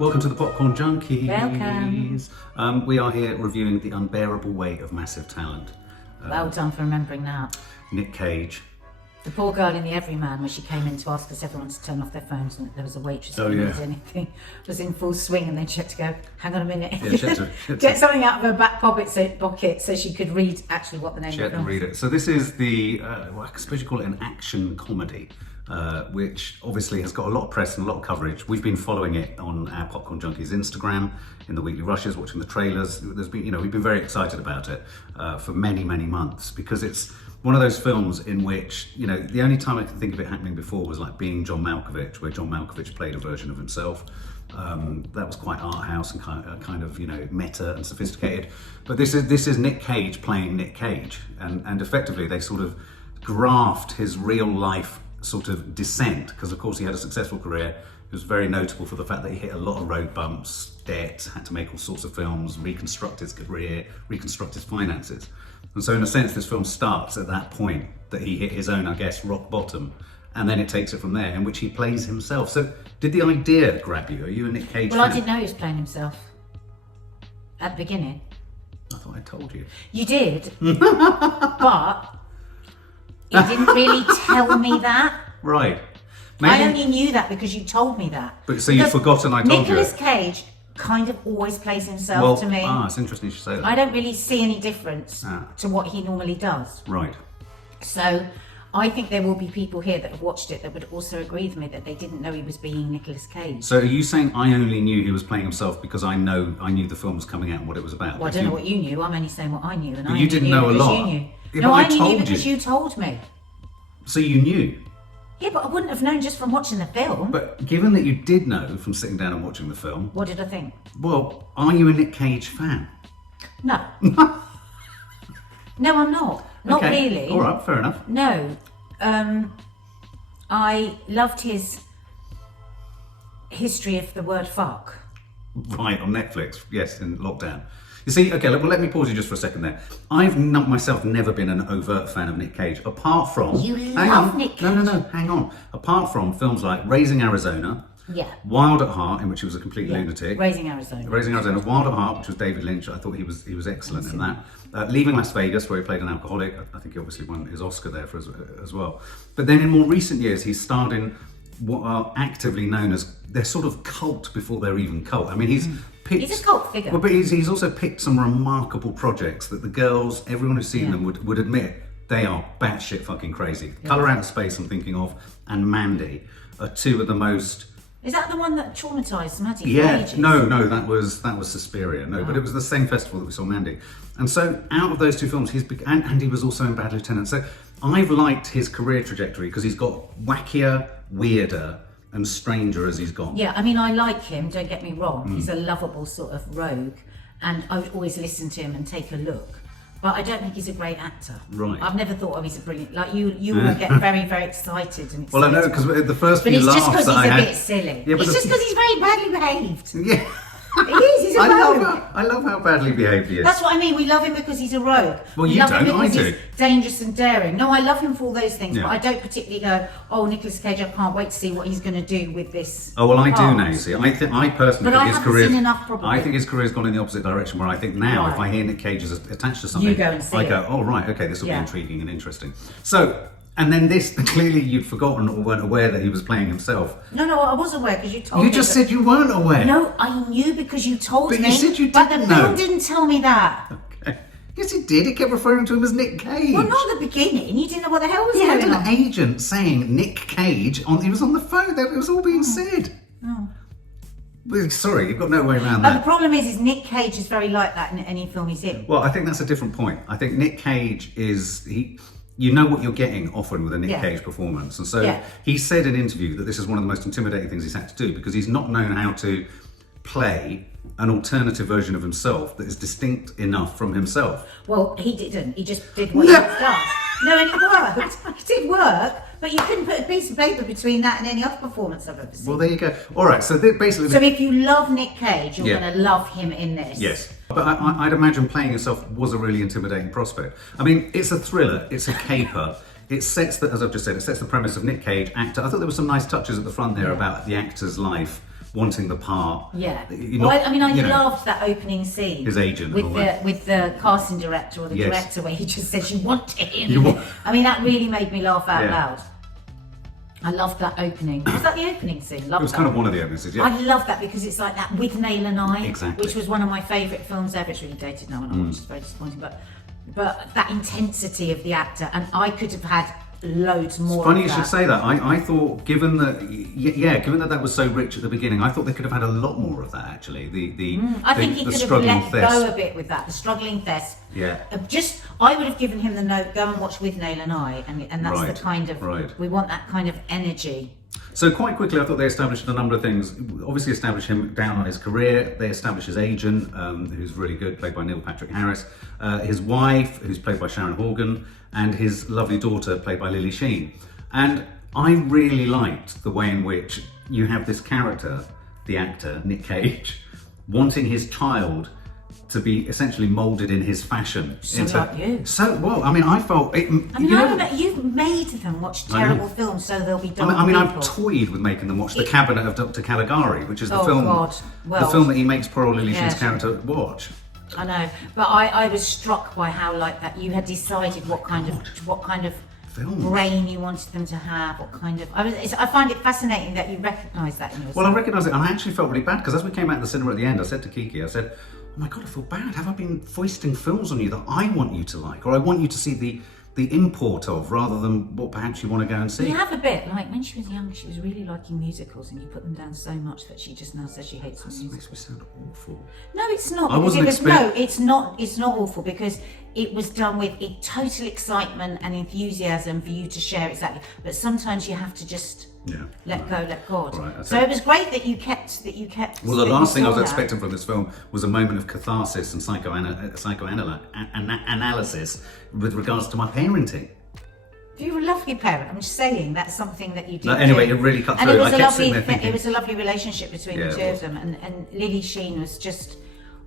Welcome to the Popcorn Junkies. Welcome. We are here reviewing The Unbearable Weight of Massive Talent. Well done for remembering that. Nick Cage. The poor girl in The Everyman, when she came in to ask us everyone to turn off their phones and there was a waitress who did anything, was in full swing, and then she had to go, hang on a minute, get something out of her back pocket so she could read actually what the name of the film was. She had to read it. So this is the, I suppose you call it an action comedy, which obviously has got a lot of press and a lot of coverage. We've been following it on our Popcorn Junkies Instagram, in the weekly rushes, watching the trailers. There's been, we've been very excited about it for many, many months, because it's one of those films in which, the only time I can think of it happening before was like Being John Malkovich, where John Malkovich played a version of himself. That was quite art house and kind of meta and sophisticated. But this is Nick Cage playing Nick Cage, and effectively they sort of graft his real life sort of descent, because of course he had a successful career. He was very notable for the fact that he hit a lot of road bumps, debt, had to make all sorts of films, reconstruct his career, reconstruct his finances. And so in a sense this film starts at that point that he hit his own, I guess, rock bottom, and then it takes it from there, in which he plays himself. So did the idea grab you? Are you a Nick Cage fan? I didn't know he was playing himself at the beginning. I thought I told you. You did, but you didn't really tell me that. Right. Maybe. I only knew that because you told me that. But so you've forgotten I told you. Nicolas Cage kind of always plays himself to me. It's interesting you should say that. I don't really see any difference to what he normally does. Right. So I think there will be people here that have watched it that would also agree with me that they didn't know he was being Nicolas Cage. So are you saying I only knew he was playing himself because I knew the film was coming out and what it was about? Well, I don't know what you knew. I'm only saying what I knew. And you didn't know a lot. You knew. No, I knew because you told me. So you knew? Yeah, but I wouldn't have known just from watching the film. But given that you did know from sitting down and watching the film... What did I think? Well, are you a Nick Cage fan? No. No, I'm not. Not really. All right, fair enough. No. I loved his history of the word fuck. Right, on Netflix, yes, in lockdown. You see, okay, let me pause you just for a second there. I've myself never been an overt fan of Nick Cage, apart from... You love Nick Cage? No, hang on. Apart from films like Raising Arizona, Wild at Heart, in which he was a complete lunatic. Raising Arizona, Wild at Heart, which was David Lynch. I thought he was excellent in that. Leaving Las Vegas, where he played an alcoholic. I think he obviously won his Oscar there as well. But then in more recent years, he's starred in what are actively known as, they're sort of cult before they're even cult. I mean, he's a cult figure. Well, but he's also picked some remarkable projects that the girls, everyone who's seen them would admit they are batshit fucking crazy. Colour Out of Space, I'm thinking of, and Mandy are two of the most... Is that the one that traumatised Maddie? Yeah, no, that was Suspiria. No, but it was the same festival that we saw Mandy. And so out of those two films, and he was also in Bad Lieutenant. So I've liked his career trajectory because he's got wackier, weirder, and stranger as he's gone. Yeah, I mean, I like him, don't get me wrong. He's a lovable sort of rogue, and I would always listen to him and take a look. But I don't think he's a great actor. Right. I've never thought, he's a brilliant... Like, you will get very, very excited and excited. Well, I know, because the first few laughs But it's just because he's a bit silly. Yeah, it's just because he's very badly behaved. Yeah. He is, he's a rogue. I love how badly behaved he is. That's what I mean, we love him because he's a rogue. Well, you don't, I do. He's dangerous and daring. No, I love him for all those things, but I don't particularly go, oh, Nicolas Cage, I can't wait to see what he's going to do with this. Oh, well, I do now, you see. I personally think his career... seen enough, probably. I think his career's gone in the opposite direction, where I think now, if I hear Nick Cage is attached to something, you go and see I go, oh, right, okay, this will be intriguing and interesting. So... And then this, clearly you'd forgotten or weren't aware that he was playing himself. No, I was aware because you told me. You just said you weren't aware. No, I knew because you told me. But you said you didn't know. But the film didn't tell me that. Okay. Yes, it did. It kept referring to him as Nick Cage. Well, not at the beginning. You didn't know what the hell was going on. He had an agent saying Nick Cage. He was on the phone. It was all being said. Oh. Well, sorry, you've got no way around that. But the problem is Nick Cage is very like that in any film he's in. Well, I think that's a different point. I think Nick Cage is... You know what you're getting often with a Nick Cage performance. And so he said in an interview that this is one of the most intimidating things he's had to do, because he's not known how to play an alternative version of himself that is distinct enough from himself. Well, he didn't. He just did what he does. No, and it worked. It did work, but you couldn't put a piece of paper between that and any other performance I've ever seen. Well, there you go. All right, so basically... So if you love Nick Cage, you're going to love him in this. Yes. But I'd imagine playing yourself was a really intimidating prospect. I mean, it's a thriller, it's a caper. It sets the, as I've just said, it sets the premise of Nick Cage, actor. I thought there were some nice touches at the front there about the actor's life wanting the part. Yeah. Not, well, I mean, I loved that opening scene. His agent. With the casting director or the director, where he just says, "You want him." I mean, that really made me laugh out loud. I loved that opening. Was that the opening scene? It was kind of one of the opening scenes, yeah. I love that because it's like that With Nail and I, exactly. which was one of my favourite films ever. It's really dated now, and which is very disappointing. But that intensity of the actor, and I could have had loads more. It's funny you should say that. I thought, given that was so rich at the beginning, I thought they could have had a lot more of that. Actually, I think he could have let go a bit with that. The struggling Thess. Yeah. I would have given him the note. Go and watch With Nail and I, and that's the kind of we want that kind of energy. So quite quickly, I thought they established a number of things. Obviously, established him down on his career. They established his agent, who's really good, played by Neil Patrick Harris. His wife, who's played by Sharon Horgan, and his lovely daughter, played by Lily Sheen. And I really liked the way in which you have this character, the actor Nick Cage, wanting his child to be essentially moulded in his fashion. Like you. So, well, I mean, I felt... you've made them watch terrible films so they'll be dull people. I've toyed with making them watch The Cabinet of Dr. Caligari, which is the film the film that he makes poor old Lily Sheen's character watch. I know, but I was struck by how like that you had decided what kind of film brain you wanted them to have, what kind of... I find it fascinating that you recognise that in yourself. Well, I recognise it, and I actually felt really bad, because as we came out of the cinema at the end, I said to Kiki, I said, oh my God, I feel bad. Have I been foisting films on you that I want you to like, or I want you to see the import of, rather than what perhaps you want to go and see? You have a bit, like when she was young, she was really liking musicals, and you put them down so much that she just now says she hates musicals. Makes me sound awful. No, it's not. It's not. It's not awful, because it was done with total excitement and enthusiasm for you to share exactly. But sometimes you have to just let go, let God. Right, so it was great that you kept. Well, the last thing I was expecting from this film was a moment of catharsis and psychoanalysis with regards to my parenting. You're a lovely parent. I'm just saying that's something that you did. No, anyway, it really cut through. And it was a lovely relationship between the two of them, and Lily Sheen was just.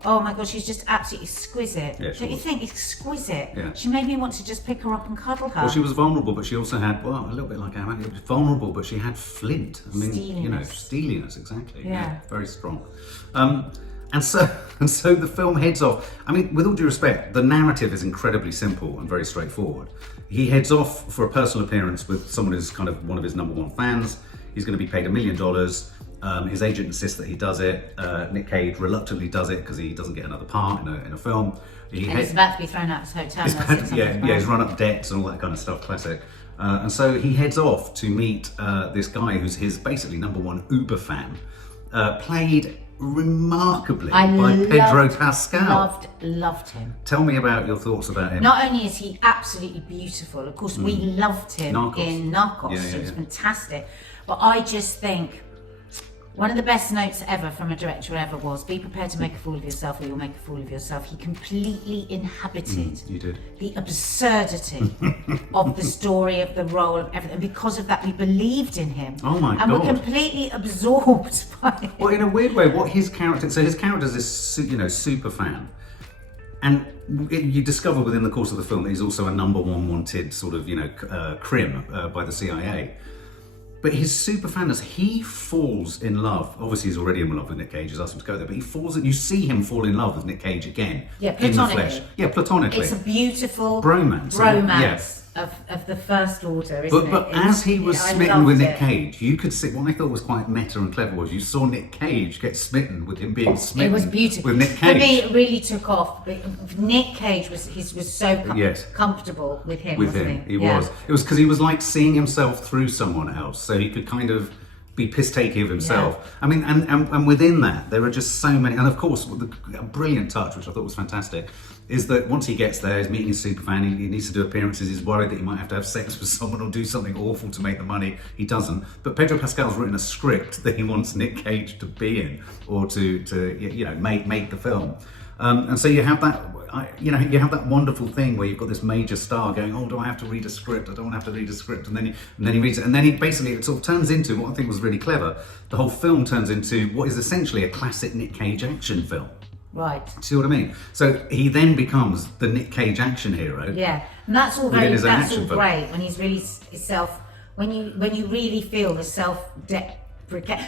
Oh my God, she's just absolutely exquisite. Yeah, Don't you think? Exquisite. Yeah. She made me want to just pick her up and cuddle her. Well, she was vulnerable, but she also had, a little bit like Amanda, she was vulnerable, but she had flint. I mean, steeliness, exactly. Yeah, very strong. And so the film heads off. I mean, with all due respect, the narrative is incredibly simple and very straightforward. He heads off for a personal appearance with someone who's kind of one of his number one fans. He's going to be paid $1 million. His agent insists that he does it. Nick Cage reluctantly does it because he doesn't get another part in a film. He's about to be thrown out of his hotel. He's run up debts and all that kind of stuff, classic. And so he heads off to meet this guy who's his basically number one Uber fan, played remarkably by Pedro Pascal. Loved him. Tell me about your thoughts about him. Not only is he absolutely beautiful, of course we loved him in Narcos. It was fantastic. But I just think one of the best notes ever from a director ever was, be prepared to make a fool of yourself or you'll make a fool of yourself. He completely inhabited the absurdity of the story, of the role, of everything. And because of that, we believed in him. Oh my God. And we're completely absorbed by him. Well, in a weird way, his character's this super fan. And you discover within the course of the film that he's also a number one wanted sort of, crim by the CIA. But his super fanness, he falls in love. Obviously, he's already in love with Nick Cage. He's asked him to go there, but you see him fall in love with Nick Cage again. Yeah, platonically. In the flesh. Yeah, platonically. It's a beautiful bromance. Of the first order, isn't it? But as he was smitten with Nick Cage, you could see, what I thought was quite meta and clever was you saw Nick Cage get smitten with him being smitten. It was beautiful. With Nick Cage. For me, it really took off. Nick Cage was so comfortable with him, wasn't he? He was. It was because he was like seeing himself through someone else, so he could kind of be piss-takey of himself. Yeah. I mean, and within that, there are just so many, and of course, a brilliant touch, which I thought was fantastic, is that once he gets there, he's meeting his superfan, he needs to do appearances, he's worried that he might have to have sex with someone or do something awful to make the money. He doesn't. But Pedro Pascal's written a script that he wants Nick Cage to be in, or to make the film. And so you have that, you have that wonderful thing where you've got this major star going, oh, do I have to read a script? I don't want to have to read a script. And then he reads it, and then it sort of turns into what I think was really clever. The whole film turns into what is essentially a classic Nick Cage action film. Right. See what I mean? So he then becomes the Nick Cage action hero. Yeah, and that's all great when he's really when you really feel the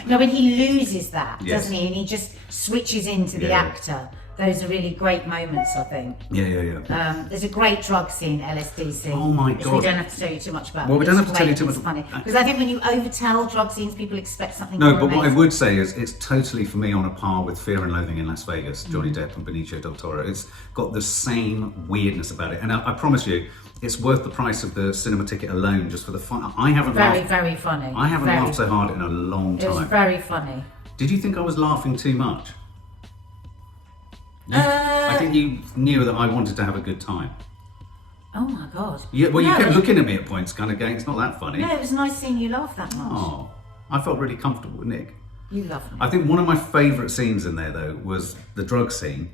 No, when he loses that, Yes. doesn't he? And he just switches into the actor. Those are really great moments, I think. Yeah. There's a great drug scene, LSD scene. Oh my which God. we don't have to tell you too much about. Well, we don't have to tell you It's too great, much. it's funny. Because I think when you overtell drug scenes, people expect something No, more but what I amazing. would say is it's totally, for me, on a par with Fear and Loathing in Las Vegas, Johnny Depp and Benicio del Toro. It's got the same weirdness about it. And I promise you, it's worth the price of the cinema ticket alone just for the fun. I haven't laughed. Very funny. I haven't laughed so hard in a long time. It was very funny. Did you think I was laughing too much? I think you knew that I wanted to have a good time. Oh my God. Yeah, well, you No, kept looking at me at points, kind of going, it's not that funny. No, it was nice seeing you laugh that much. Oh, I felt really comfortable with Nick. You love me. I think one of my favourite scenes in there, though, was the drug scene,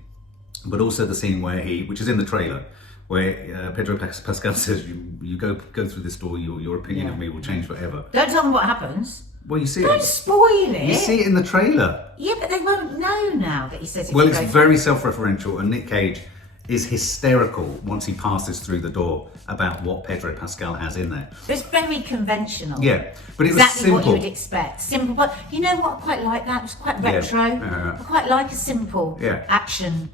but also the scene where which is in the trailer, where Pedro Pascal says, you go through this door, your opinion of me will change forever. Don't tell them what happens. Well, you see Don't it. spoil it. You see it in the trailer. Yeah, but they won't know now that he says it. Well, it's very self-referential, and Nick Cage is hysterical once he passes through the door about what Pedro Pascal has in there. It's very conventional. Yeah, but it was exactly simple. what you would expect. Simple, but you know what? I quite like that. It was quite retro. I quite like a simple action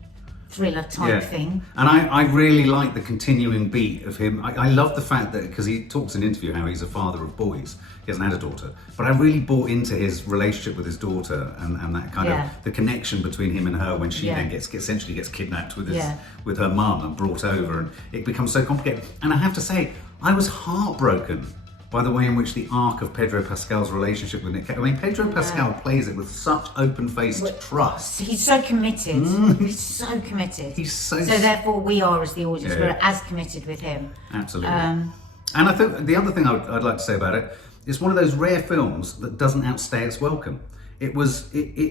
thriller type thing. And I really like the continuing beat of him. I love the fact that, because he talks in an interview how he's a father of boys. He hasn't had a daughter. But I really bought into his relationship with his daughter and that kind of, the connection between him and her when she then essentially gets kidnapped with with her mum and brought over, and it becomes so complicated. And I have to say, I was heartbroken by the way in which the arc of Pedro Pascal's relationship with Nick Cage. I mean, Pedro Pascal plays it with such open-faced trust. He's so committed. He's so committed. He's so therefore we are, as the audience, we're as committed with him. Absolutely. And I think the other thing I'd like to say about it, it's one of those rare films that doesn't outstay its welcome. It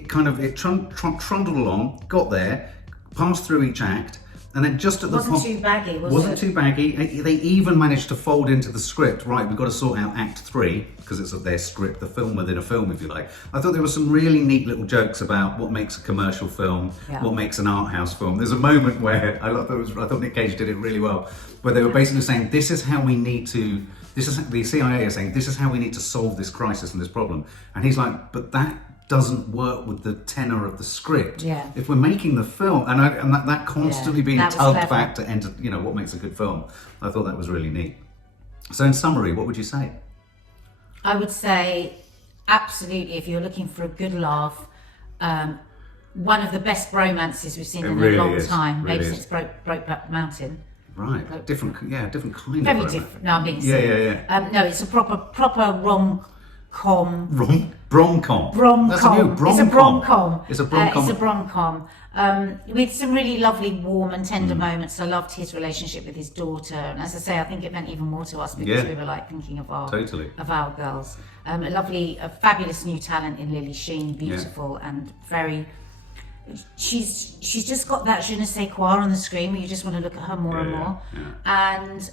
trundled along, got there, passed through each act, and then just at the Wasn't too baggy, was it? Wasn't too baggy. They even managed to fold into the script, right, we've got to sort out Act 3, because it's their script, the film within a film, if you like. I thought there were some really neat little jokes about what makes a commercial film, what makes an art house film. There's a moment where, I thought Nick Cage did it really well, where they were basically saying, the CIA is saying, this is how we need to solve this crisis and this problem. And he's like, but that doesn't work with the tenor of the script. Yeah. If we're making the film, and that constantly being that was tugged clever. back to enter, what makes a good film. I thought that was really neat. So in summary, what would you say? I would say, absolutely, if you're looking for a good laugh, one of the best bromances we've seen in a long time, maybe since Brokeback Mountain. Right, different kind of Very romance. different. No, I'm being Yeah, silly. yeah. No, it's a proper rom-com. Brom-com. Brom-com. That's a new It's a brom-com. brom-com. It's a brom-com. It's a brom-com. With some really lovely, warm and tender moments. I loved his relationship with his daughter, and as I say, I think it meant even more to us because we were like thinking of our girls. A fabulous new talent in Lily Sheen, beautiful and very. She's just got that je ne sais quoi on the screen where you just want to look at her more and more. And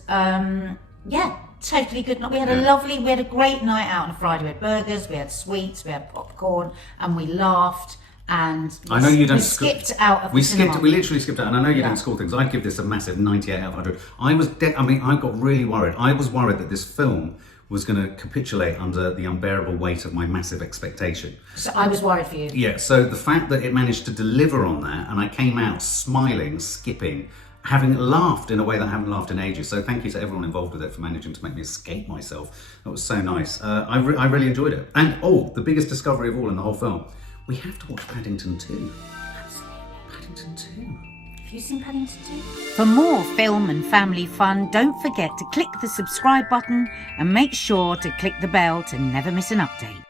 totally good. We had we had a great night out on a Friday. We had burgers, we had sweets, we had popcorn, and we laughed. And I know you don't. We skipped out of the cinema. We literally skipped out, and I know you don't score things. I'd give this a massive 98 out of 100. I got really worried. I was worried that this film was going to capitulate under the unbearable weight of my massive expectation. So I was worried for you. Yeah, so the fact that it managed to deliver on that, and I came out smiling, skipping, having laughed in a way that I haven't laughed in ages. So thank you to everyone involved with it for managing to make me escape myself. That was so nice. I really enjoyed it. And the biggest discovery of all in the whole film, we have to watch Paddington 2. Absolutely. Paddington 2. Have you seen Paddington 2? For more film and family fun, don't forget to click the subscribe button and make sure to click the bell to never miss an update.